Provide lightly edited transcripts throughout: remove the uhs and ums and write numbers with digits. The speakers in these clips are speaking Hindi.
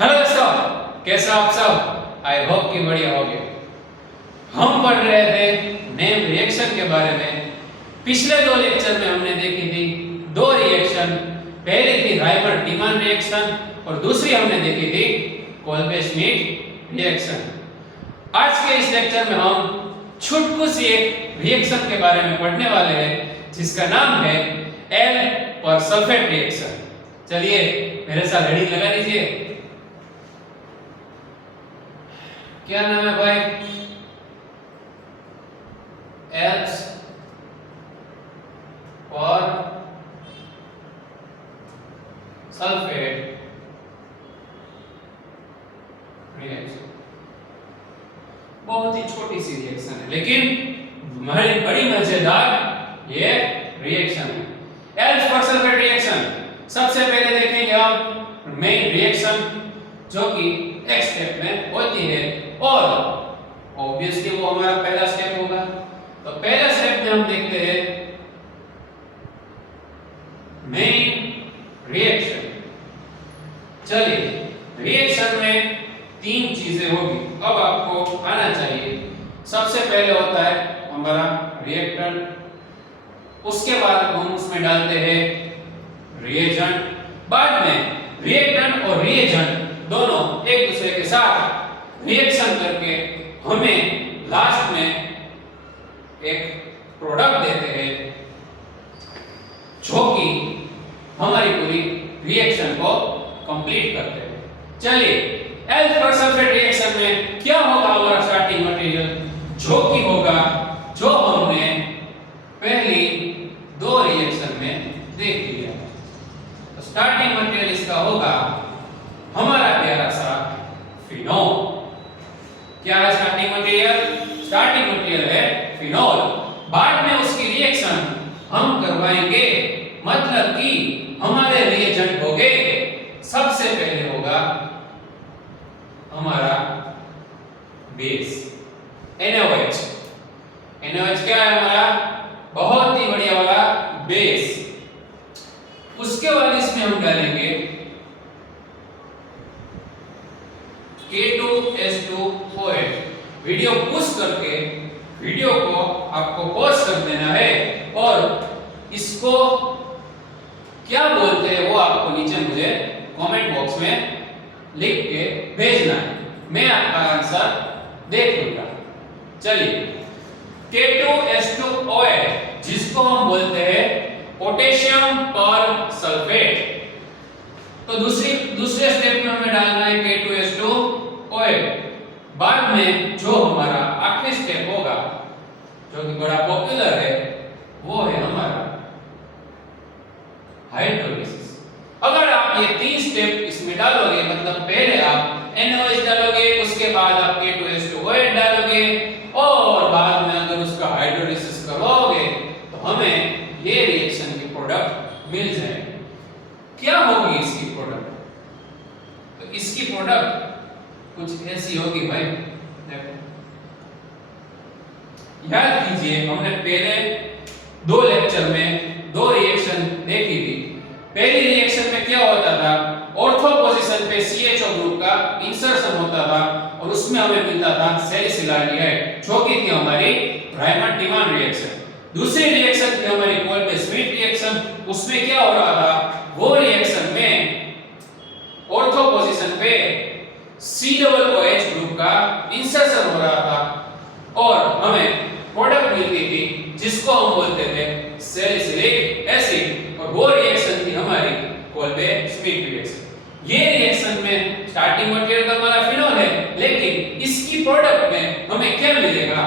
हेलो दोस्तों, कैसे आप सब? आई होप कि बढ़िया होगे। हम पढ़ रहे थे नेम रिएक्शन के बारे में। पिछले दो लेक्चर में हमने देखी थी दो रिएक्शन। पहली थी राइमर टीमान रिएक्शन और दूसरी हमने देखी थी कोल्बे श्मिट रिएक्शन। आज के इस लेक्चर में हम छुटकू सी एक रिएक्शन के बारे में पढ़ने वाले हैं जिसका नाम है एल पर सल्फेट रिएक्शन। चलिए मेरे साथ हेडिंग लगा दीजिए। क्या नाम है भाई? एल्स और सल्फेट रिएक्शन। बहुत ही छोटी सी रिएक्शन है लेकिन बड़ी मजेदार ये रिएक्शन है। एल्स और सल्फेट रिएक्शन। सबसे पहले देखेंगे हम मेन रिएक्शन जो कि एक स्टेप में होती है और ऑब्वियसली वो हमारा पहला स्टेप होगा। तो पहला स्टेप में हम देखते हैं मेन रिएक्शन। चलिए रिएक्शन में तीन चीजें होगी, अब आपको आना चाहिए। सबसे पहले होता है हमारा रिएक्टेंट, उसके बाद हम उसमें डालते हैं रिएजेंट, बाद में रिएक्टेंट और रिएजेंट दोनों एक दूसरे के साथ रिएक्शन करके हमें लास्ट में एक प्रोडक्ट देते हैं जो कि हमारी पूरी रिएक्शन को कंप्लीट करते हैं। चलिए एल्स पर सल्फेट रिएक्शन में क्या होगा हमारा स्टार्टिंग मटेरियल, जो कि होगा जो हमने पहली दो रिएक्शन में देख लिया। तो स्टार्टिंग मटेरियल इसका होगा हमारा प्यारा सा फिनोल। क्या है स्टार्टिंग मटेरियल? स्टार्टिंग मटेरियल है फिनोल। बाद में उसकी रिएक्शन हम करवाएंगे, मतलब कि हमारे रिएजेंट होंगे। सबसे पहले होगा हमारा बेस NaOH। NaOH क्या है हमारा? बहुत ही बढ़िया वाला बेस। उसके बाद इसमें हम डालेंगे K2S2OH। वीडियो पुश करके वीडियो को आपको पॉज कर देना है और इसको क्या बोलते हैं वो आपको नीचे मुझे कमेंट बॉक्स में लिख के भेजना है, मैं आपका आंसर देख लूंगा। चलिए K2S2OH जिसको हम बोलते हैं पोटेशियम पर सल्फेट। तो दूसरे स्टेप में हमें डालना है K2S2OH। बाद में जो हमारा आखिरी स्टेप होगा जो कि बड़ा पॉपुलर है वो है हमारा हाइड्रोलिसिस। अगर आप ये तीन स्टेप इसमें डालोगे, मतलब पहले आप NaOH डालोगे, उसके बाद आप K2S2OH डालोगे और बाद में अगर उसका हाइड्रोलिसिस करोगे तो हमें ये रिएक्शन की प्रोडक्ट मिल जाएगी। क्या होगी इसकी प्रोडक्ट? तो इसकी प्रोडक्ट कुछ ऐसी होगी भाई। देखो याद कीजिए हमने पहले दो लेक्चर में दो रिएक्शन देखी थी। पहली रिएक्शन में क्या होता था? ऑर्थो पोजीशन पे CHO ग्रुप का इंसर्शन होता था और उसमें हमें मिलता था सैलिसिलाइड जो कि थी हमारी राइमर टीमान रिएक्शन। दूसरी रिएक्शन थी हमारी कोल्बे श्मिट रिएक्शन। उसमें क्या हो रहा था? वो रिएक्शन में ऑर्थो पोजीशन पे COOH ग्रुप का इंसर्शन हो रहा था और हमें प्रोडक्ट मिलती थी जिसको हम बोलते थे सैलिसिलिक एसिड और वो रिएक्शन थी हमारी कोल्बे श्मिट रिएक्शन। ये रिएक्शन में स्टार्टिंग मटेरियल तो हमारा फिनोल है लेकिन इसकी प्रोडक्ट में हमें क्या मिलेगा?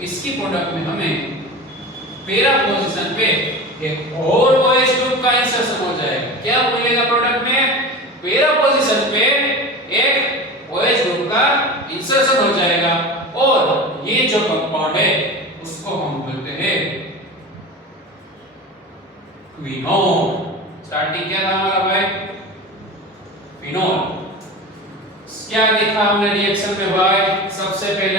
इसकी प्रोडक्ट में हमें पैरा पोजीशन पे एक और OH ग्रुप का इंसर्शन हो जाएगा। क्या मिलेगा प्रोडक्ट में? पैरा पोजीशन पे एक OH ग्रुप का इंसर्शन हो जाएगा और ये जो कंपाउंड है उसको हम बोलते हैं क्विनोल। स्टार्टिंग क्या था हमारा भाई? फिनोल। क्या देखा हमने रिएक्शन में भाई? सबसे पहले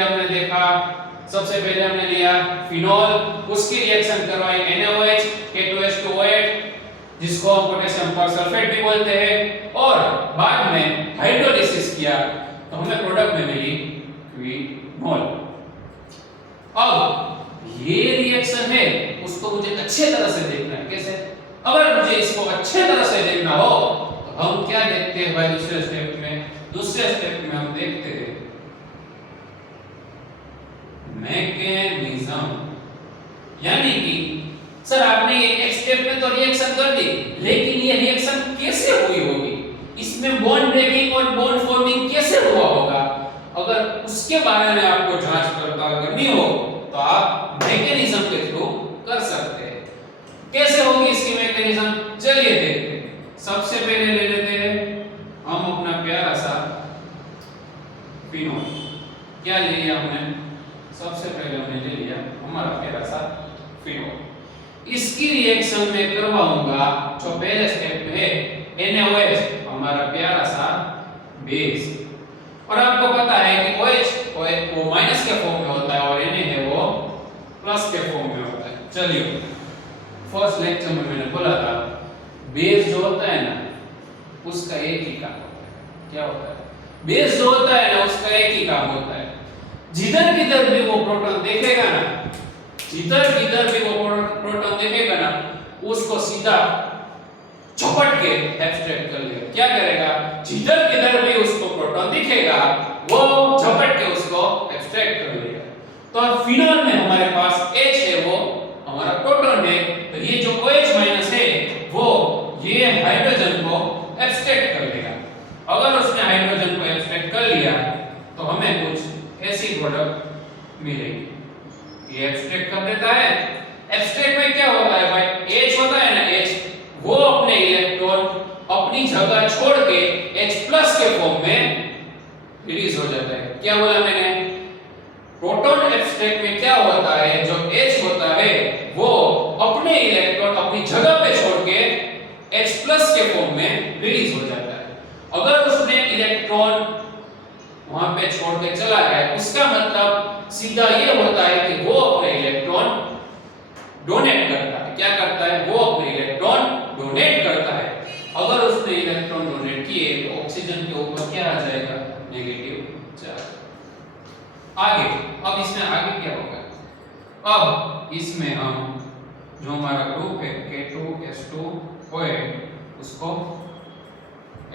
हमने लिया फिनोल, उसकी रिएक्शन करवाई NaOH K2S2OH जिसको हम पोटेशियम परसल्फेट भी बोलते हैं और बाद में हाइड्रोलिसिस किया तो हमें प्रोडक्ट में मिली क्विनोल। अब ये रिएक्शन है उसको मुझे अच्छे तरह से देखना है। कैसे? अगर मुझे इसको अच्छे तरह से देखना हो तो हम क्या देखते हैं भाई दूसरे स्टेप में? दूसरे स्टेप में हम देखते हैं मैकेनिज्म, यानी कि सर आपने ये एक स्टेप में तो रिएक्शन कर दी, लेकिन ये रिएक्शन कैसे हुई होगी, इसमें बॉन्ड ब्रेकिंग और बॉन्ड फॉर्मिंग कैसे हुआ होगा, अगर उसके बारे में आपको जांच पड़ताल करनी हो तो आप मैकेनिज्म के थ्रू कर सकते हैं। कैसे होगी इसकी मैकेनिज्म, चलिए देखते हैं। सबसे पहले ले लेते हैं हम अपना प्यारा सा फिनोल। क्या ले लिया हमने? सबसे पहले हमने ले लिया हमारा प्यारा सा फिनोल। इसकी रिएक्शन में करवाऊंगा जो पहले स्टेप में है NaOH, हमारा प्यारा सा बेस। और आपको पता है कि OH वो माइनस के फॉर्म में होता है और Na है वो प्लस के फॉर्म में होता है। चलिए, फर्स्ट लेक्चर में मैंने बोला था बेस जो होता है ना उसका एक ही काम होता है। क्या होता है? बेस जो होता है ना उसका एक ही काम होता है, जिधर किधर भी वो प्रोटॉन देखेगा ना, जिधर किधर भी वो प्रोटॉन देखेगा ना उसको सीधा झपट के एब्स्ट्रैक्ट कर लेगा। क्या करेगा? जिधर किधर भी उसको प्रोटॉन दिखेगा वो झपट के उसको एब्स्ट्रैक्ट कर लेगा। तो फिनोल में हमारे पास H है, वो हमारा प्रोटॉन है, तो ये जो OH माइनस है वो ये हाइड्रोजन को एब्स्ट्रैक्ट कर लेगा। अगर उसने हाइड्रोजन को एब्स्ट्रैक्ट कर लिया तो हमें कुछ ऐसी प्रोडक्ट मिलेगी। ये एब्स्ट्रैक्ट कर देता है। एब्स्ट्रैक्ट में क्या होता है भाई? H होता है ना, H वो अपने इलेक्ट्रॉन अपनी जगह छोड़ के H+ के फॉर्म में रिलीज हो जाता है। क्या बोला मैंने? प्रोटॉन एब्स्ट्रैक्ट में क्या होता है, जो H होता है वो अपने इलेक्ट्रॉन अपनी जगह पे छोड़ के H+ के फॉर्म में रिलीज हो जाता है। अगर उसने इलेक्ट्रॉन वहां पे छोड़ के चला गया उसका मतलब सीधा ये होता है कि वो अपने इलेक्ट्रॉन डोनेट करता है। क्या करता है? वो अपने इलेक्ट्रॉन डोनेट करता है। अगर उसने इलेक्ट्रॉन डोनेट किए तो ऑक्सीजन के ऊपर क्या आ जाएगा? Negative charge. आगे, अब इसमें आगे क्या होगा? अब इसमें हम जो हमारा ग्रुप है K2H2OH उसको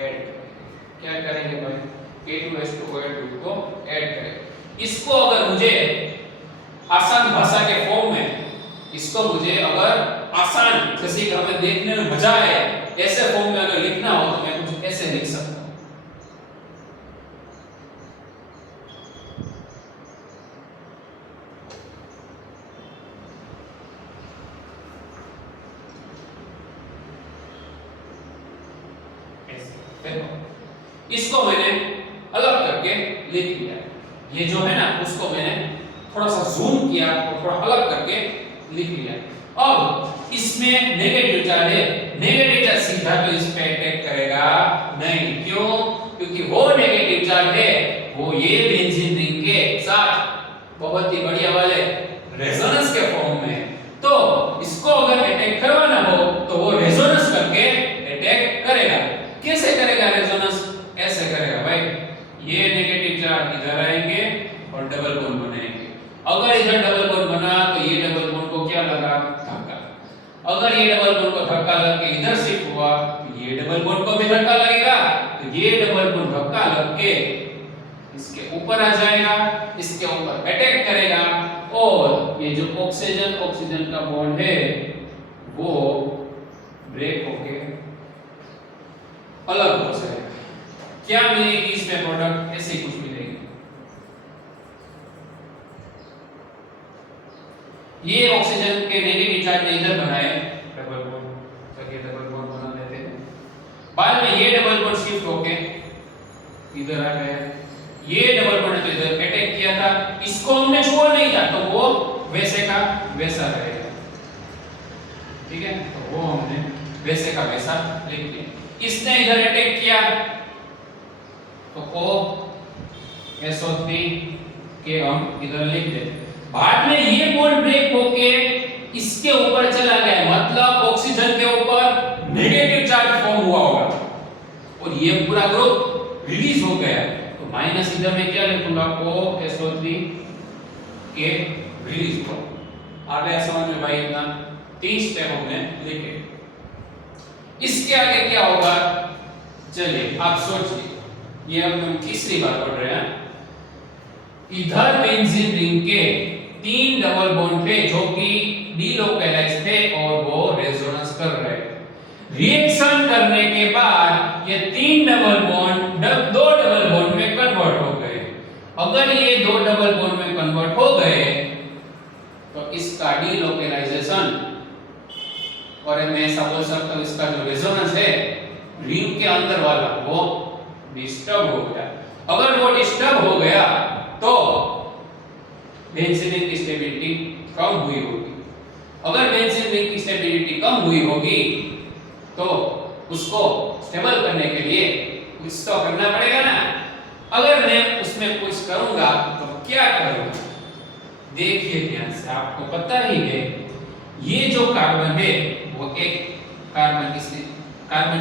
ऐड करेंगे। क्या करेंगे भाई? K2H2OH को ऐड करेंगे। इसको अगर मुझे आसान भाषा के फॉर्म में, इसको मुझे अगर आसान जैसे कि हमें देखने में मजा आए ऐसे फॉर्म में अगर लिखना हो तो मैं कुछ ऐसे लिख सकता हूं। इसको मैंने अलग करके लिख लिया। ये जो है ना उसको मैंने थोड़ा सा जूम किया और थोड़ा अलग करके लिख लिया। अब इसमें नेगेटिव चार्ज है, नेगेटिव चार्ज सीधा तो इस पे अटैक करेगा नहीं। क्यों? क्योंकि वो नेगेटिव चार्ज है वो ये बेंजीन रिंग के साथ बहुत ही बढ़िया वाले रेजोनेंस के फॉर्म में। तो इसको अगर अटैक करवाना हो तो वो रेजोनेंस करके अटैक करेगा। कैसे करेगा रेजोनेंस? ऐसे करेगा भाई, ये नेगेटिव चार्ज इधर आएंगे और डबल बॉन्ड बनाएंगे। अगर इधर डबल बॉन्ड बना तो ये डबल बॉन्ड को क्या लगा? धक्का। अगर ये डबल बॉन्ड को धक्का लग के इधर शिफ्ट हुआ तो ये डबल बॉन्ड को भी धक्का लगेगा, तो ये डबल बॉन्ड धक्का लग के इसके ऊपर आ जाएगा, इसके ऊपर अटैक करेगा और ये जो ऑक्सीजन का बॉन्ड है वो ब्रेक होके अलग हो जाएगा। क्या मिलेगी इसमें प्रोडक्ट? ऐसे कुछ मिलेगी। ये ऑक्सीजन के नेगेटिव चार्ज ने इधर बनाए डबल बॉन्ड, चलिए डबल बॉन्ड बना लेते हैं। बाद में ये डबल बॉन्ड शिफ्ट होके इधर आ गया। ये डबल बॉन्ड तो इधर अटैक किया था, इसको हमने छोड़ नहीं था तो वो वैसे का वैसा रहेगा। ठीक है, तो वो हमने वैसे का वैसा लिख लिया। इसने इधर अटैक किया तो SO3 के हम इधर लिख देते। बाद में ये बॉन्ड ब्रेक होके इसके ऊपर चला गया, मतलब ऑक्सीजन के ऊपर नेगेटिव चार्ज फॉर्म हुआ होगा और ये पूरा ग्रुप रिलीज हो गया। माइनस इधर में क्या लिखूंगा, OSO3 के रिलीज हुआ। आ गया समझ में भाई? इतना 3 स्टेप हमने लिखे। इसके आगे क्या होगा, चलिए आप सोचिए, ये अब हम तीसरी बार पढ़ रहे हैं। इधर बेंजीन रिंग के 3 डबल बॉन्ड थे जो कि डीलोकलाइज थे और वो रेजोनेंस कर रहे थे। रिएक्शन करने के बाद ये 3 डबल बॉन्ड 2 डबल बॉन्ड में कन्वर्ट हो गए। अगर ये 2 डबल बॉन्ड में कन्वर्ट हो गए तो इसका डीलोकलाइजेशन, और मैं ऐसा बोल सकता हूं इसका जो रेजोनेंस है रिंग के अंदर वाला वो डिस्टर्ब हो गया। अगर वो डिस्टर्ब हो गया तो बेंजीन रिंग की स्टेबिलिटी कम हुई होगी। अगर बेंजीन रिंग की स्टेबिलिटी कम हुई होगी तो उसको स्टेबल करने के लिए कुछ तो करना पड़ेगा ना। अगर मैं उसमें कुछ करूंगा तो क्या करूंगा, देखिए ध्यान से, आपको पता ही है ये जो कार्बन है वो एक कार्बन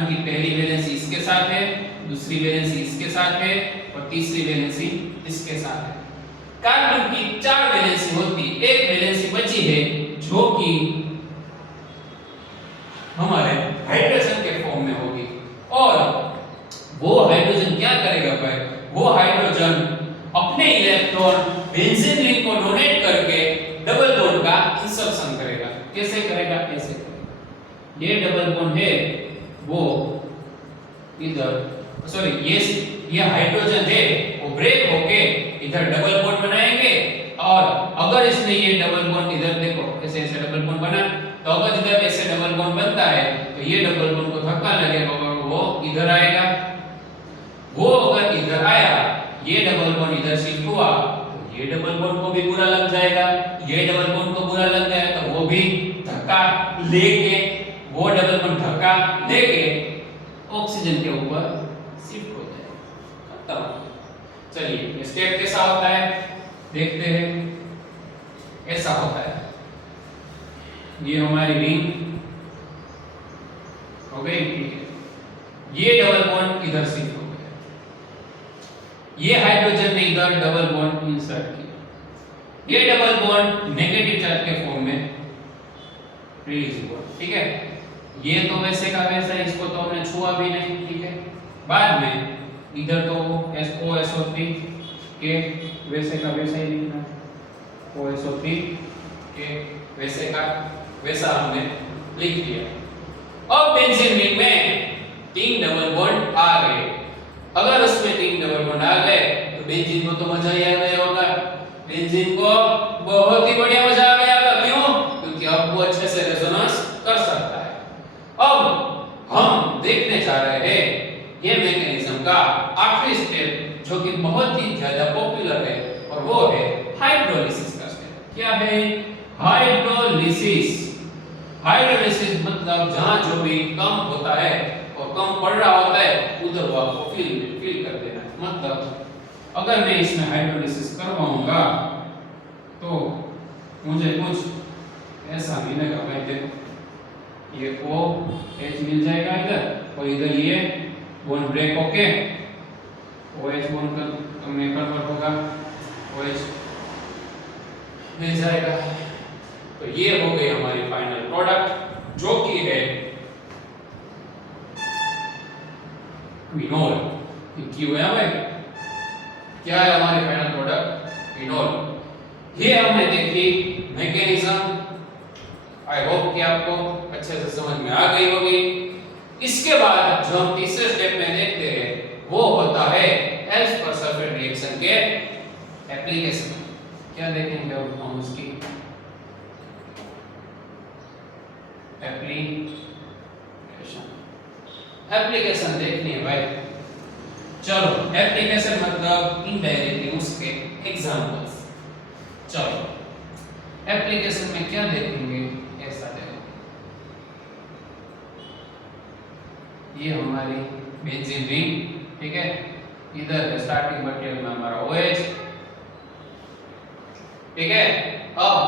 की पहली वैलेंसी इसके साथ है, दूसरी वैलेंसी इसके साथ है और तीसरी वैलेंसी इसके साथ है। कार्बन की 4 वैलेंसी होती, एक वैलेंसी बची है जो कि हमारे हाइड्रोजन के फॉर्म में होगी। और वो हाइड्रोजन क्या करेगा भाई, वो हाइड्रोजन अपने इलेक्ट्रॉन बेंजीन रिंग को डोनेट करके डबल बॉन्ड का इंसर्शन करेगा। कैसे करेगा, ऐसे करेगा। ये डबल बॉन्ड है वो इधर, सॉरी ये हाइड्रोजन है वो ब्रेक होके इधर डबल बॉन्ड बनाएंगे। और अगर इसने ये डबल बॉन्ड इधर देखो कैसे ऐसे डबल बॉन्ड बना, तो अगर इधर ऐसे डबल बॉन्ड बनता है तो ये डबल बॉन्ड को धक्का लगेगा और वो इधर आएगा। वो अगर इधर आया, ये डबल बॉन्ड इधर शिफ्ट हुआ तो ये डबल बॉन्ड को भी बुरा लग जाएगा। ये डबल बॉन्ड को बुरा लग जाए तो वो भी धक्का लेके, वो डबल बॉन्ड धक्का लेके ऑक्सीजन के ऊपर शिफ्ट हो जाएगा। खत्म। चलिए स्टेप कैसा होता है देखते हैं। ऐसा होता है, ये हमारी रिंग हो गई, ठीक है। ये डबल बॉन्ड इधर शिफ्ट हो गया, ये हाइड्रोजन ने इधर डबल बॉन्ड इंसर्ट किया, ये डबल बॉन्ड नेगेटिव चार्ज के फॉर्म में रिलीज हुआ, ठीक है। ये तो वैसे का वैसा, इसको तो हमने छुआ भी नहीं, ठीक है। बाद में इधर तो OSO3 के वैसे का वैसा ही लिखना, OSO3 के वैसे का वैसा हमने लिख दिया। अब बेंजीन रिंग में 3 डबल बॉन्ड आ गए। अगर उसमें 3 डबल बॉन्ड आ गए तो बेंजीन को तो मजा ही आ गया होगा, बेंजीन को बहुत ही बढ़िया मजा आ गया होगा। क्यों? क्योंकि अब वो अच्छे से रेजोनेंस कर सकता है। अब हम देखने जा रहे हैं ये मैकेनिज्म का आखिरी स्टेप जो कि बहुत ही ज्यादा पॉपुलर है, और वो है हाइड्रोलिसिस का स्टेप। क्या है? हाइड्रोलिसिस। हाइड्रोलिसिस मतलब जहां जो भी कम होता है और कम पड़ रहा होता है उधर वो आपको फील कर देना। मतलब अगर मैं इसमें हाइड्रोलिसिस करवाऊंगा तो मुझे कुछ ऐसा मिलेगा भाई, देखो ये OH मिल जाएगा इधर, और इधर ये बॉन्ड ब्रेक होके OH बॉन्ड में कन्वर्ट होगा, OH मिल जाएगा। तो ये हो गई हमारी फाइनल प्रोडक्ट जो कि है क्विनोल। क्यों है भाई, क्या है हमारी फाइनल प्रोडक्ट? क्विनोल। ये हमने देखी मैकेनिज्म, आई होप कि आपको अच्छे से समझ में आ गई होगी। इसके बाद जो हम तीसरे स्टेप में देखते हैं वो होता है एल्फर सल्फेट रिएक्शन के एप्लीकेशन। क्या देखेंगे हम उसकी एप्लीकेशन देखनी है भाई। चलो एप्लीकेशन मतलब इनडायरेक्टली उसके एग्जांपल्स। चलो एप्लीकेशन में क्या देखेंगे, ऐसा देखो, ये हमारी बेंजीन रिंग, ठीक है। इधर स्टार्टिंग मटेरियल में हमारा OH, ठीक है। अब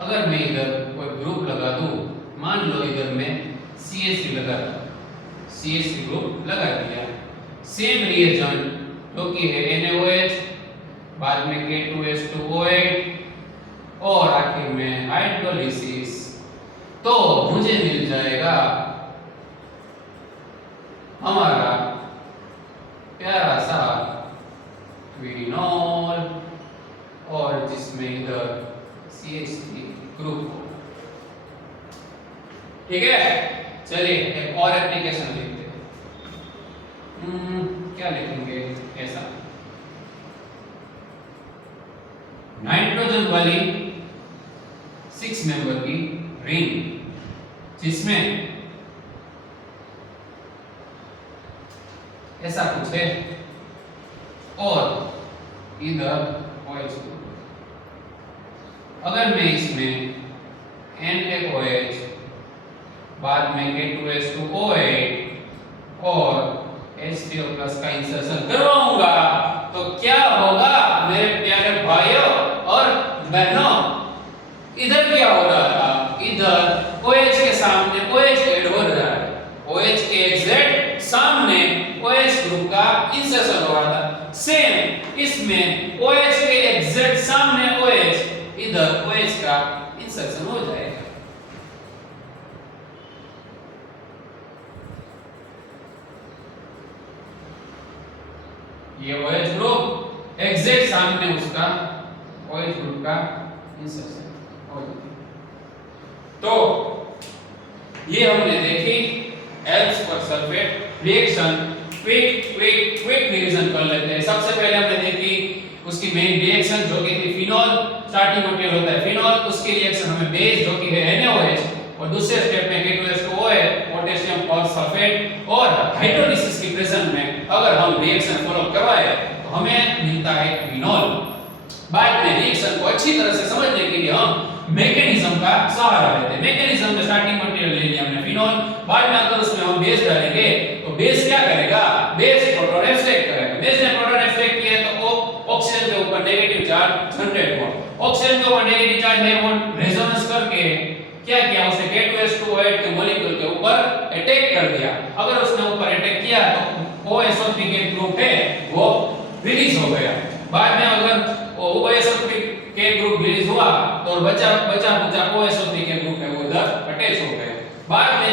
अगर मैं इधर कोई ग्रुप लगा दूं, मान लो इधर मैं CH3 लगा दूं, CH3 ग्रुप लगा दिया। सेम रिएजेंट जो कि है NaOH, बाद में K2H2O8 और आखिर में हाइड्रोलिसिस। तो मुझे मिल जाएगा हमारा प्यारा सा फिनॉल और जिसमें इधर CH3 ग्रुप हो। ठीक है, चलिए एक और एप्लीकेशन देखते हैं। क्या लिखेंगे ऐसा, नाइट्रोजन वाली 6 मेंबर की रिंग जिसमें ऐसा कुछ है और इधर OH ग्रुप। अगर मैं इसमें NaOH, बाद में K2H2O8 और H3O+ का इंसर्शन करवाऊंगा तो क्या होगा मेरे प्यारे भाइयों और बहनों? इधर क्या हो रहा था, इधर OH के सामने OH ऐड हो रहा है, OH के एग्जैक्ट सामने OH ग्रुप का इंसर्शन हो रहा था। सेम इसमें OH के एग्जैक्ट सामने OH, इधर OH का इंसर्शन हो जाएगा। ये OH ग्रुप एग्जैक्ट सामने उसका OH ग्रुप का इंसर्शन हो जाएगा। तो ये हमने देखी एल्स पर सल्फेट रिएक्शन। क्विक रिवीजन कर लेते हैं। सबसे पहले हमने देखी उसकी मेन रिएक्शन जो कि थी फिनॉल, स्टार्टिंग मटेरियल होता है फिनॉल, उसकी रिएक्शन हमें बेस जो कि है NaOH, और दूसरे स्टेप में K2H2OH पोटेशियम और सल्फेट और हाइड्रोलिसिस की प्रेजेंस में अगर हम रिएक्शन फॉलो करवाए तो हमें मिलता है फिनॉल। बाद में रिएक्शन को अच्छी तरह से समझने के लिए हम मैकेनिज्म का सहारा लेते हैं। मैकेनिज्म में स्टार्टिंग मटेरियल ले लिया हमने फिनॉल, बाद में अगर उसमें हम बेस डालेंगे तो बेस क्या करेगा, बेस प्रोटॉन एक्सट्रैक्ट करेगा। बेस ने प्रोटॉन एक्सट्रैक्ट किया तो वो ऑक्सीजन के ऊपर नेगेटिव चार्ज जनरेट हुआ, ऑक्सीजन के ऊपर नेगेटिव चार्ज है वो रेजोनेंस करके क्या किया, उसने K2H2O8 के मॉलिक्यूल के ऊपर अटैक कर दिया। अगर उसने ऊपर अटैक किया तो OSO3 के ग्रुप है वो रिलीज हो गया। बाद में अगर OSO3 के ग्रुप रिलीज हुआ तो बचा OSO3 के ग्रुप है वो इधर अटैच हो गए। बाद में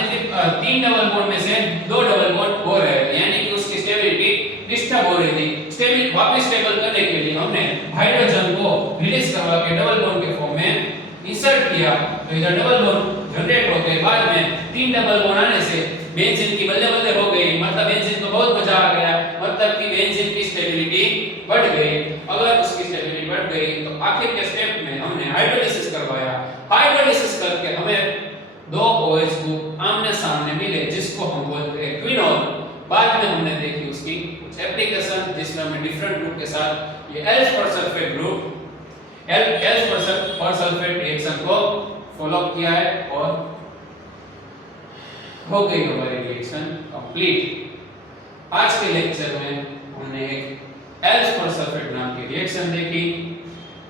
3 डबल बॉन्ड में से 2 डबल बॉन्ड हो रहे थे, यानी कि उसकी स्टेबिलिटी डिस्टर्ब हो रही थी। स्टेबिलिटी वापस स्टेबल करने के लिए हमने हाइड्रोजन को रिलीज करवा के डबल बॉन्ड के फॉर्म में इंसर्ट किया तो इधर डबल बॉन्ड जनरेट हो गए। बाद में 3 डबल बॉन्ड आने से बेंजीन की बल्ले बल्ले हो गई, मतलब बेंजीन को बहुत मजा आ गया, मतलब कि बेंजीन की स्टेबिलिटी बढ़ गई। अगर उसकी स्टेबिलिटी बढ़ गई तो आखिर के स्टेप में हमने हाइड्रोलिसिस करवाया। हाइड्रोलिसिस करके हमें 2 OH ग्रुप आमने सामने मिले जिसको हम बोलते हैं क्विनॉल। बाद में हमने देखी उसकी कुछ एप्लीकेशन जिसमें हमने डिफरेंट ग्रुप के साथ ये एल्स पर सल्फेट ग्रुप एल्स पर सल्फेट रिएक्शन को फॉलो किया है और हो गई हमारी रिएक्शन कंप्लीट। आज के लेक्चर में हमने एक एल्स पर सल्फेट नाम की रिएक्शन देखी।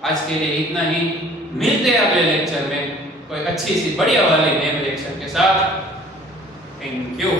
आज के लिए इतना ही, मिलते हैं अगले लेक्चर में कोई अच्छी सी बढ़िया वाली नेम रिएक्शन के साथ। Thank you.